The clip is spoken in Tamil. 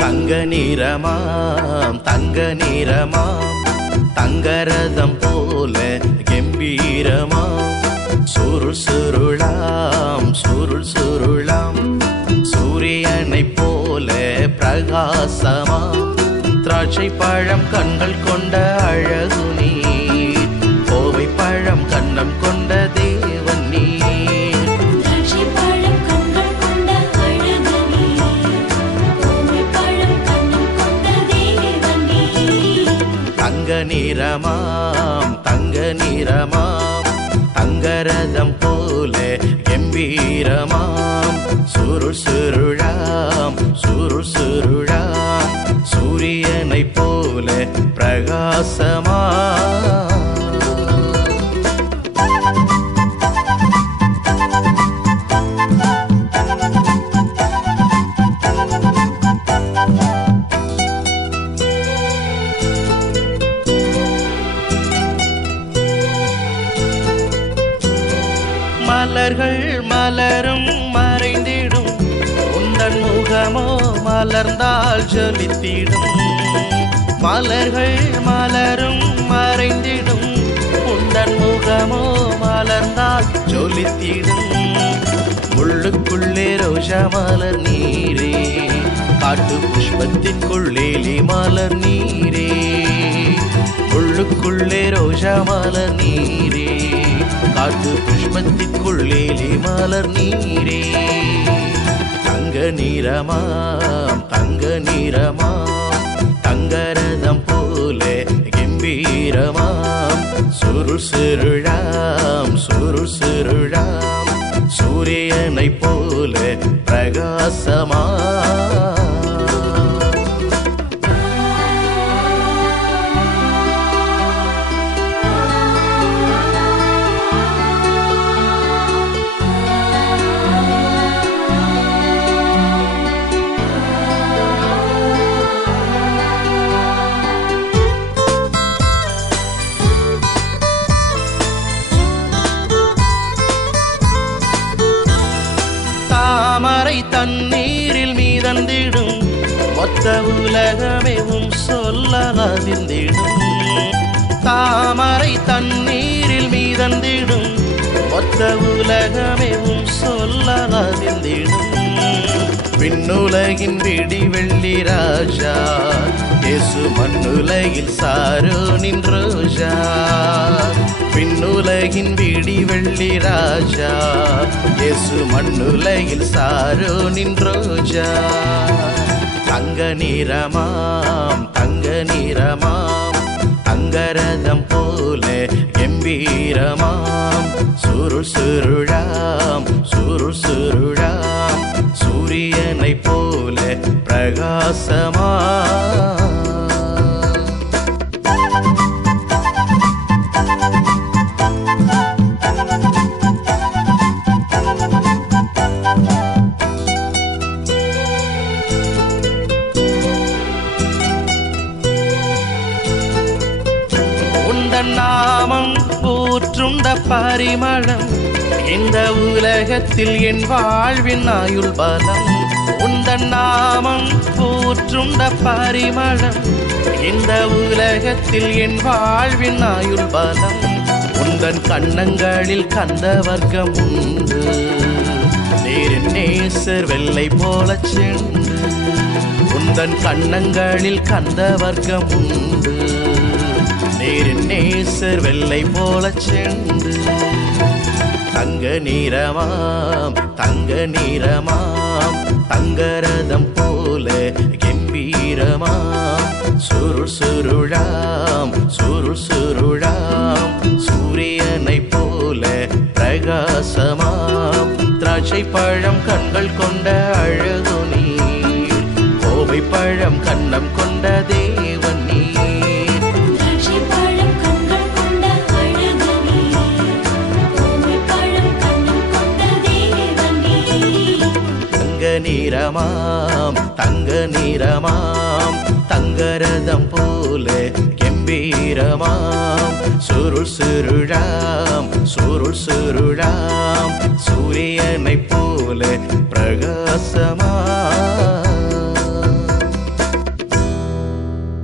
தங்க நிறமாம் தங்கரதம் போல கம்பீரமாம் சுருள் சுருளாம் சூரியனை போல பிரகாசமாம் திராட்சை பழம் கண்கள் கொண்ட அழகு நீர் கோவை பழம் கண்ணம் கொண்ட தேவன் நீர் தங்க நிறமாம் தங்கரதம் போல கம்பீரமாம் சுருள் சுருளாம் சூரியனை போல பிரகாசமாம் மலர்கள் மலரும் மறைந்திடும் உந்தன் முகமோ மலர்ந்தால் ஜொலித்திடும் மலர்கள் மலரும் மறைந்திடும் உந்தன் முகமோ மலர்ந்தால் ஜொலித்திடும் முள்ளுக்குள்ளே ரோஜா மலர் நீரே காட்டு புஷ்பத்திற்குள்ளே மலர் நீரே முள்ளுக்குள்ளே ரோஜா மலர் நீரே காட்டு புஷ்பத்திற்குள்ளே மலர் நீரே தங்க நிறமாம் தங்கரதம் போல கம்பீரமாம் சுருள் சுருளாம் சூரியனை போல பிரகாசமாம் தாமரை தண்ணீரில் மீதந்திடும் மொத்த உலகமேவும் சொல்லலாதிர்ந்திடும் தாமரை தண்ணீரில் மீதந்திடும் மொத்த உலகமேவும் சொல்லலாதிர்ந்திடும் விண்ணுலகின் விடி வெள்ளி ராஜா இயேசு மண்ணுலகில் சாரோனின் ரோஜா விண்ணுலகின் விடி வெள்ளி ராஜா இயேசு மண்ணுலகில் சாரோனின் ரோஜா தங்க நிறமாம் தங்கரதம் போல கம்பீரமாம் சுருள் சுருளாம் சூரியனை போல பிரகாசமாம் நாமம் போற்றுண்ட பரிமளம் இந்த உலகத்தில் என் வாழ்வின் ஆயுள் பலம் உந்தன் நாமம் போற்றுண்ட பரிமளம் இந்த உலகத்தில் என் வாழ்வின் ஆயுள் பலம் உந்தன் கண்ணங்களில் கந்த வர்க்கம் உண்டு நீரின் நேசர் வெள்ளை போல சென்று உந்தன் கண்ணங்களில் கந்த வர்க்கம் உண்டு நீரின் நேசர் வெள்ளை போல சென்று தங்க நிறமாம் தங்கரதம் போல கம்பீரமாம் சுருள் சுருளாம் சூரியனை போல பிரகாசமாம் திராட்சை பழம் கண்கள் கொண்ட அழகு நீர் கோவை பழம் கண்ணம் கொண்ட தேவன் நீர் நிறமாம் தங்க நிறமாம் தங்கரதம் போல கம்பீரமாம் சுருள் சுருளாம் சுருள் சுருளாம் சூரியனை போல பிரகாசமா